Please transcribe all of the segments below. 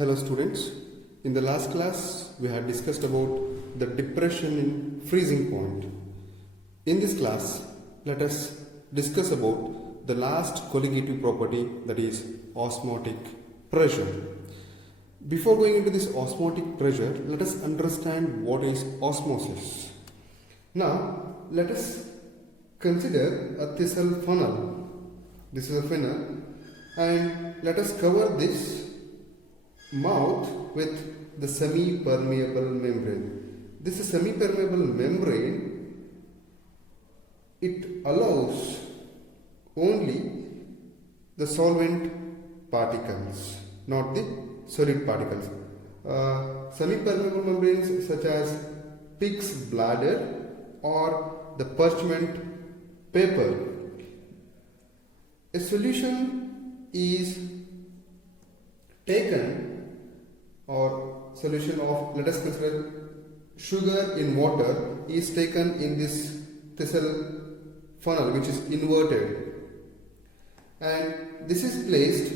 Hello students, in the last class we had discussed about the depression in freezing point. In this class, let us discuss about the last colligative property, that is osmotic pressure. Before going into this osmotic pressure, let us understand what is osmosis. Now, let us consider a thistle funnel. This is a funnel, and let us cover this mouth with the semi-permeable membrane. This semi-permeable membrane, it allows only the solvent particles, not the solid particles. Semi-permeable membranes such as pig's bladder or the parchment paper. A solution is taken, or solution of, let us consider sugar in water is taken in this thistle funnel which is inverted, and this is placed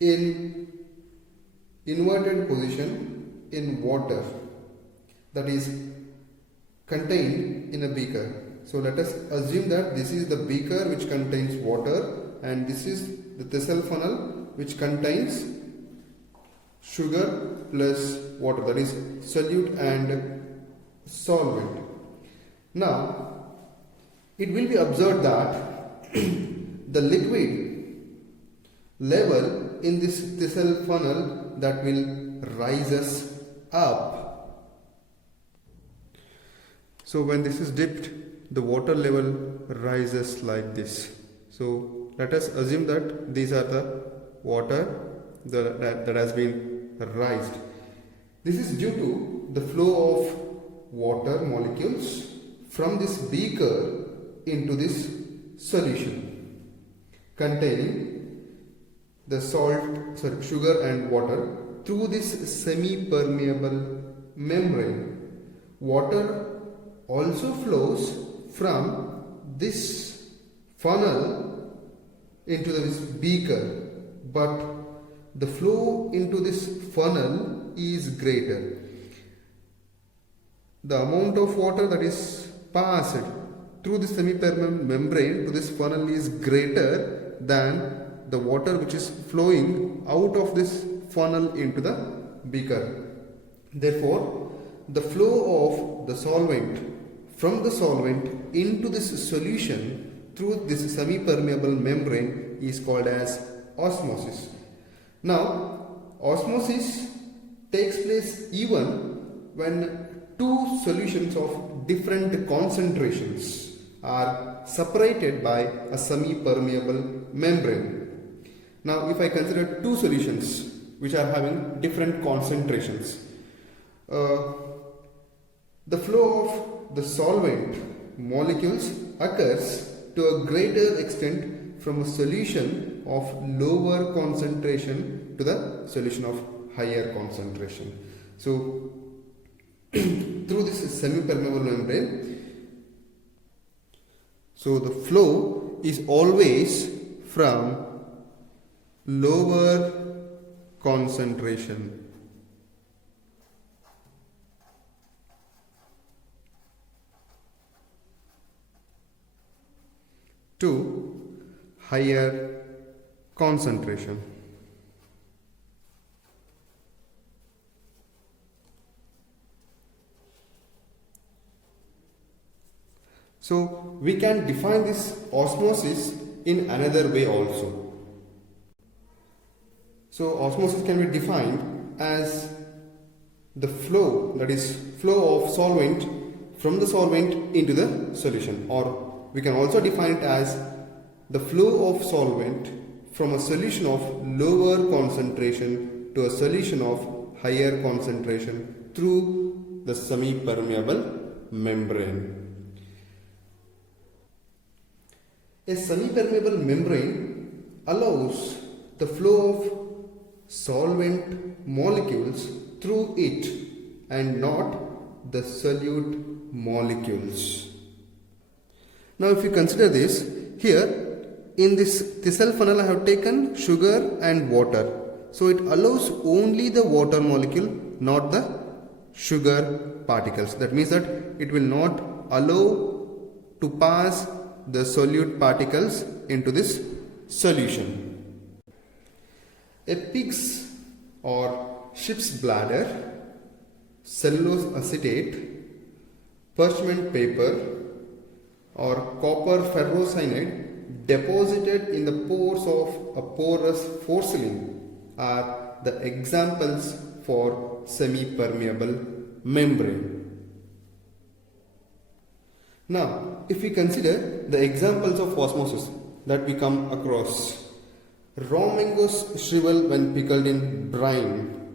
in inverted position in water that is contained in a beaker. So let us assume that this is the beaker which contains water, and this is the thistle funnel which contains sugar plus water, that is solute and solvent. Now, it will be observed that the liquid level in this thistle funnel that will rises up. So when this is dipped, the water level rises like this. So let us assume that these are the water that has been raised. This is due to the flow of water molecules from this beaker into this solution containing the sugar and water through this semi-permeable membrane. Water also flows from this funnel into this beaker, but the flow into this funnel is greater. The amount of water that is passed through the semi-permeable membrane to this funnel is greater than the water which is flowing out of this funnel into the beaker. Therefore, the flow of the solvent from the solvent into this solution through this semi-permeable membrane is called as osmosis. Now, osmosis takes place even when two solutions of different concentrations are separated by a semi-permeable membrane. Now, if I consider two solutions which are having different concentrations, the flow of the solvent molecules occurs to a greater extent from a solution of lower concentration to the solution of higher concentration. So, through this semi-permeable membrane, so the flow is always from lower concentration to higher concentration. So we can define this osmosis in another way also. So osmosis can be defined as the flow, that is flow of solvent from the solvent into the solution, or we can also define it as the flow of solvent from a solution of lower concentration to a solution of higher concentration through the semi-permeable membrane. A semi-permeable membrane allows the flow of solvent molecules through it and not the solute molecules. Now if you consider this, here in this thistle funnel I have taken sugar and water. So it allows only the water molecule, not the sugar particles. That means that it will not allow to pass the solute particles into this solution. A pig's or ship's bladder, cellulose acetate, parchment paper or copper ferrocyanide deposited in the pores of a porous porcelain are the examples for semi-permeable membrane. Now, if we consider the examples of osmosis that we come across, raw mangoes shrivel when pickled in brine.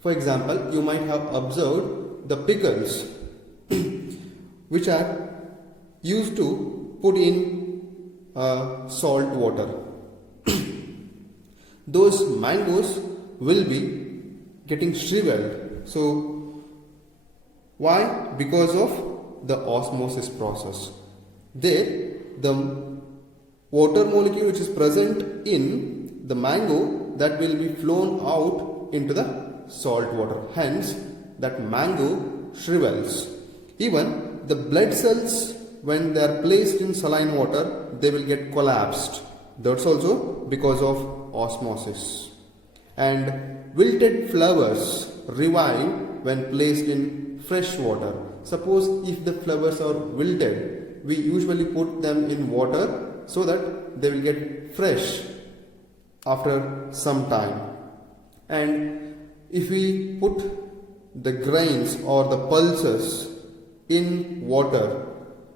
For example, you might have observed the pickles which are used to put in salt water. Those mangoes will be getting shriveled. So, why? Because of the osmosis process. There, the water molecule which is present in the mango, that will be flown out into the salt water. Hence, that mango shrivels. Even the blood cells, when they are placed in saline water, they will get collapsed. That's also because of osmosis. And wilted flowers revive when placed in fresh water. Suppose if the flowers are wilted, we usually put them in water so that they will get fresh after some time. And if we put the grains or the pulses in water,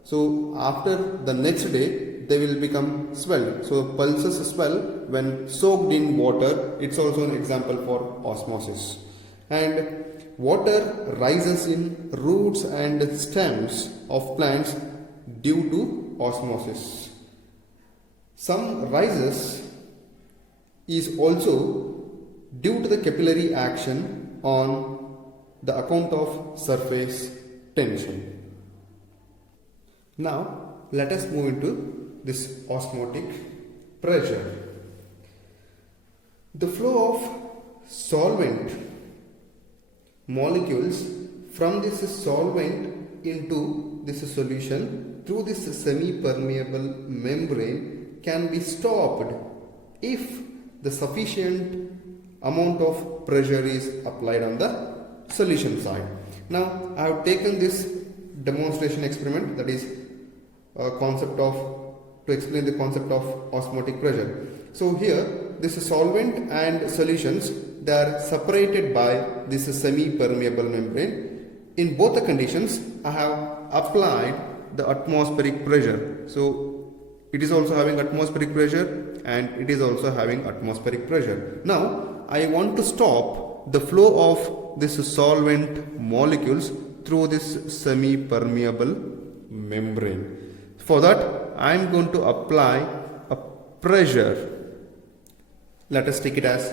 so after the next day they will become swelled. So pulses swell when soaked in water. It's also an example for osmosis. And water rises in roots and stems of plants due to osmosis. Some rises is also due to the capillary action on the account of surface tension. Now let us move into this osmotic pressure. The flow of solvent molecules from this solvent into this solution through this semi-permeable membrane can be stopped if the sufficient amount of pressure is applied on the solution side. Now I have taken this demonstration experiment, that is to explain the concept of osmotic pressure. So here this solvent and solutions, they are separated by this semi-permeable membrane. In both the conditions I have applied the atmospheric pressure. So it is also having atmospheric pressure and it is also having atmospheric pressure. Now I want to stop the flow of this solvent molecules through this semi-permeable membrane. For that I am going to apply a pressure. Let us take it as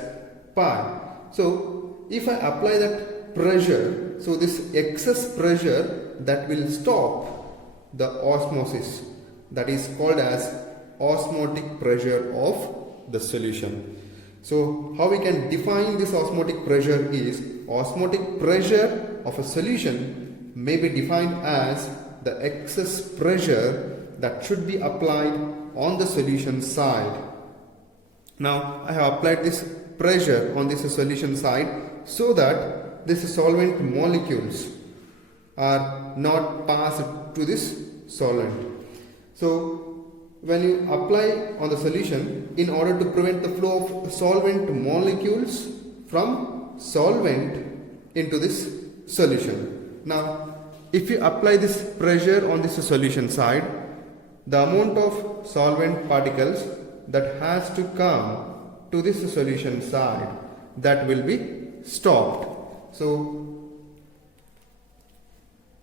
pi. So if I apply that pressure, so this excess pressure, that will stop the osmosis, that is called as osmotic pressure of the solution. So how we can define this osmotic pressure is, osmotic pressure of a solution may be defined as the excess pressure that should be applied on the solution side. Now I have applied this pressure on this solution side so that this solvent molecules are not passed to this solvent. So when you apply on the solution, in order to prevent the flow of solvent molecules from solvent into this solution. Now if you apply this pressure on this solution side, the amount of solvent particles that has to come to this solution side, that will be stopped. So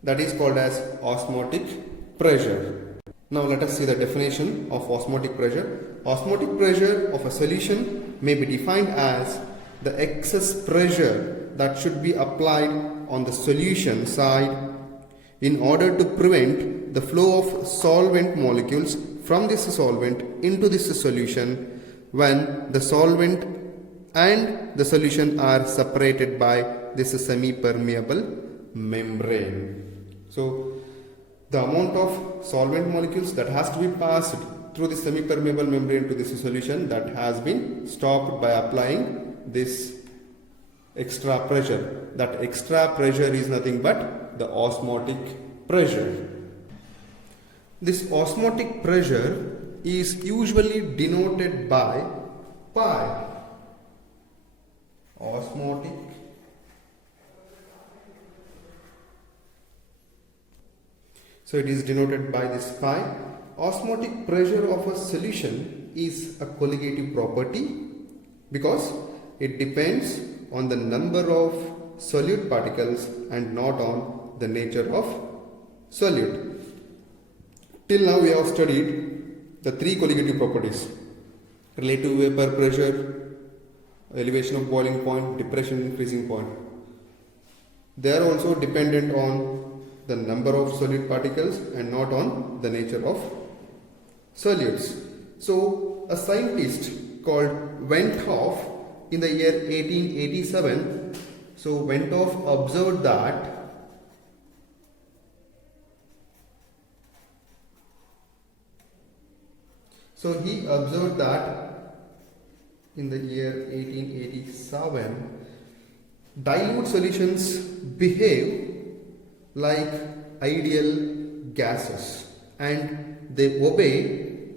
that is called as osmotic pressure. Now let us see the definition of osmotic pressure. Osmotic pressure of a solution may be defined as the excess pressure that should be applied on the solution side in order to prevent the flow of solvent molecules from this solvent into this solution when the solvent and the solution are separated by this semi-permeable membrane. So the amount of solvent molecules that has to be passed through the semi-permeable membrane to this solution, that has been stopped by applying this extra pressure. That extra pressure is nothing but the osmotic pressure. This osmotic pressure is usually denoted by pi. Osmotic So it is denoted by this pi. Osmotic pressure of a solution is a colligative property because it depends on the number of solute particles and not on the nature of solute. Till now we have studied the three colligative properties: relative vapor pressure, elevation of boiling point, depression in freezing point. They are also dependent on the number of solute particles and not on the nature of solutes. So a scientist called Van 't Hoff in the year 1887, so Van 't Hoff observed that in the year 1887 dilute solutions behave like ideal gases and they obey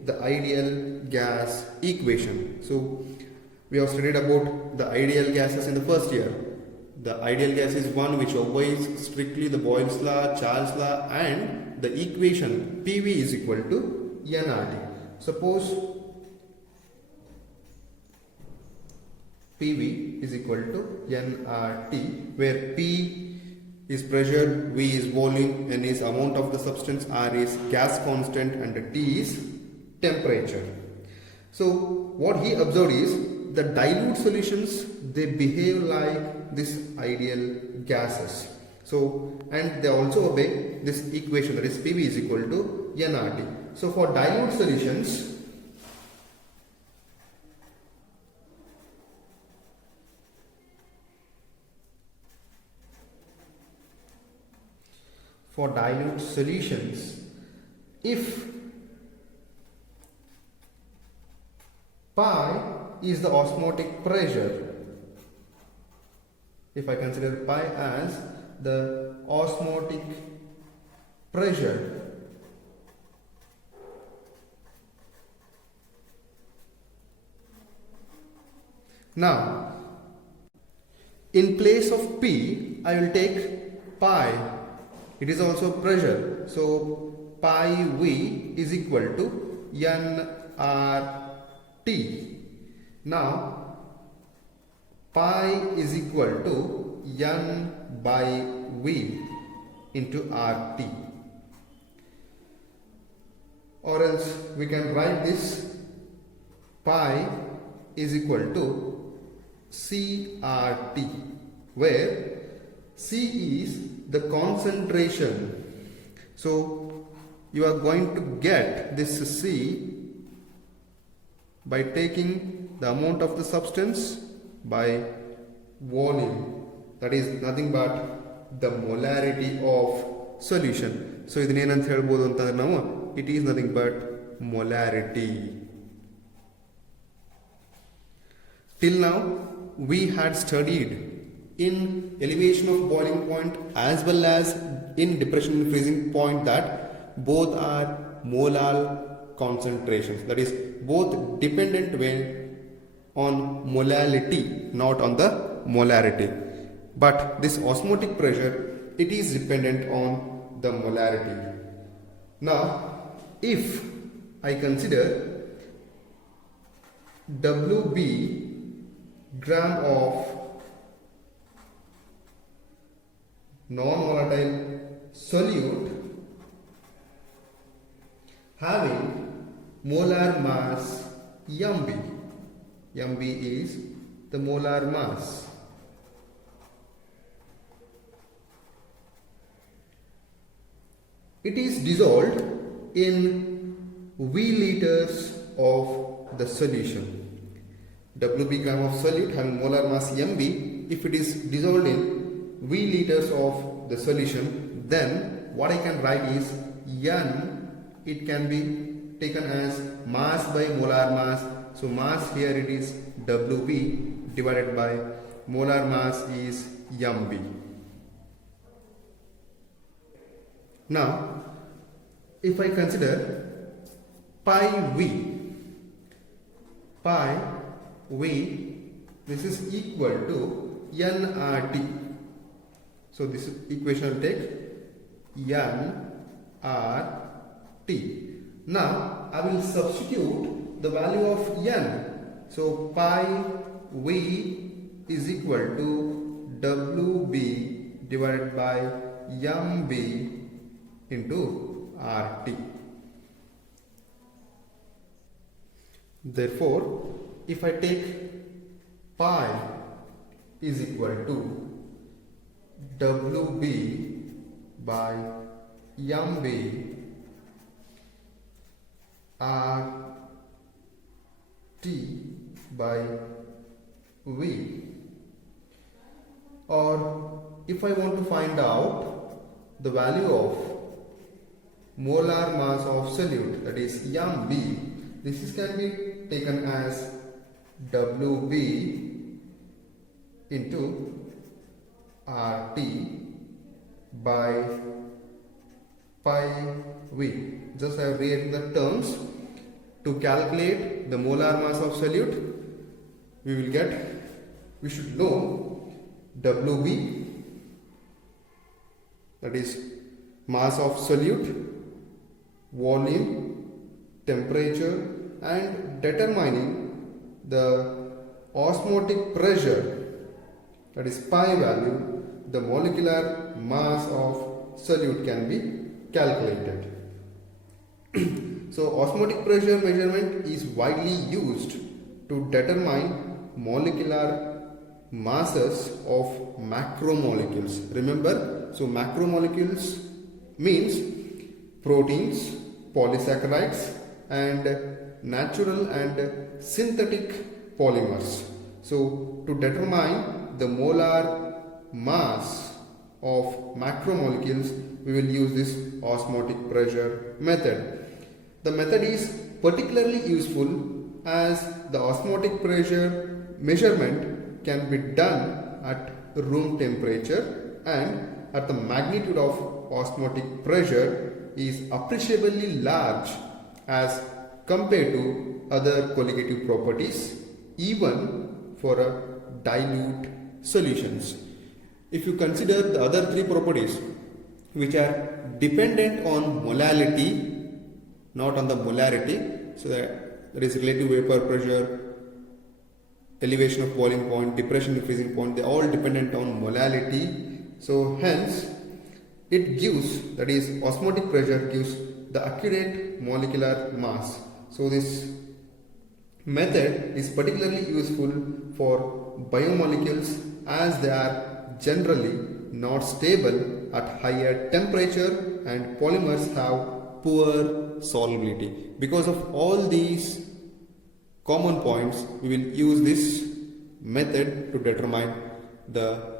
the ideal gas equation. So we have studied about the ideal gases in the first year. The ideal gas is one which obeys strictly the Boyle's law, Charles' law, and the equation PV is equal to nRT. Suppose PV is equal to nRT, where P is pressure, V is volume, N is amount of the substance, R is gas constant, and T is temperature. So what he observed is the dilute solutions, they behave like this ideal gases. So and they also obey this equation, that is PV is equal to nRT. So for dilute solutions, if pi is the osmotic pressure, if I consider pi as the osmotic pressure, now in place of P I will take pi. It is also pressure, so pi V is equal to nRT. Now pi is equal to N by V into RT, or else we can write this pi is equal to CRT, where C is the concentration. So you are going to get this C by taking the amount of the substance by volume, that is nothing but the molarity of solution. So ಇದನ್ನ ಏನಂತ ಹೇಳ್ಬೋದು ಅಂತಂದ್ರೆ ನಾವು, it is nothing but molarity. Till now we had studied in elevation of boiling point as well as in depression and freezing point that both are molar concentrations, that is both dependent on molality, not on the molarity. But this osmotic pressure, it is dependent on the molarity. Now if I consider WB gram of non-volatile solute having molar mass Mb. Mb is the molar mass. It is dissolved in V liters of the solution. WB gram of solute having molar mass MB, if it is dissolved in V liters of the solution, then what I can write is N, it can be taken as mass by molar mass. So mass here it is WB divided by molar mass is MB. Now, if I consider pi V, this is equal to nRT. So this equation will take nRT. Now I will substitute the value of n. So pi V is equal to WB divided by MB into RT. Therefore, if I take pi is equal to WB by MB RT by V, or if I want to find out the value of molar mass of solute, that is MB, this can be taken as WB into RT by pi V. Just I have rewritten the terms. To calculate the molar mass of solute, we should know WB, that is mass of solute, volume, temperature, and determining the osmotic pressure, that is pi value, the molecular mass of solute can be calculated. So osmotic pressure measurement is widely used to determine molecular masses of macromolecules. Remember, so macromolecules means proteins, polysaccharides, and natural and synthetic polymers. So to determine the molar mass of macromolecules, we will use this osmotic pressure method. The method is particularly useful as the osmotic pressure measurement can be done at room temperature, and at the magnitude of osmotic pressure is appreciably large as compared to other colligative properties, even for a dilute solutions. If you consider the other three properties which are dependent on molality, not on the molarity, so that there is relative vapor pressure, elevation of boiling point, depression in freezing point, they are all dependent on molality. So hence it gives, that is osmotic pressure gives the accurate molecular mass. So this method is particularly useful for biomolecules as they are generally not stable at higher temperature and polymers have poor solubility. Because of all these common points, we will use this method to determine the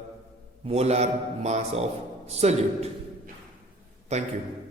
molar mass of solute. Thank you.